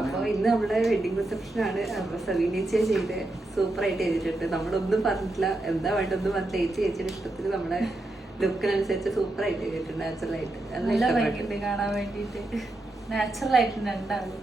അപ്പൊ ഇന്ന് നമ്മുടെ വെഡിങ് റിസപ്ഷൻ ആണ്. അപ്പൊ സവീനേച്ചിയെ ചെയ്ത്. സൂപ്പർ ആയിട്ട് ചെയ്തിട്ടുണ്ട്. നമ്മളൊന്നും പറഞ്ഞിട്ടില്ല. എന്താ വേണ്ടൊന്നും പറഞ്ഞില്ല ചേച്ചി ചേച്ചിയുടെ ഇഷ്ടത്തിന് നമ്മുടെ ലുക്കിനനുസരിച്ച് സൂപ്പർ ആയിട്ട് ചെയ്തിട്ടുണ്ട്. നാച്ചുറൽ ആയിട്ട്. നല്ല ഭംഗിയുണ്ട് കാണാൻ വേണ്ടിയിട്ട്. നാച്ചുറൽ ആയിട്ടുണ്ട് ഉണ്ടാവും.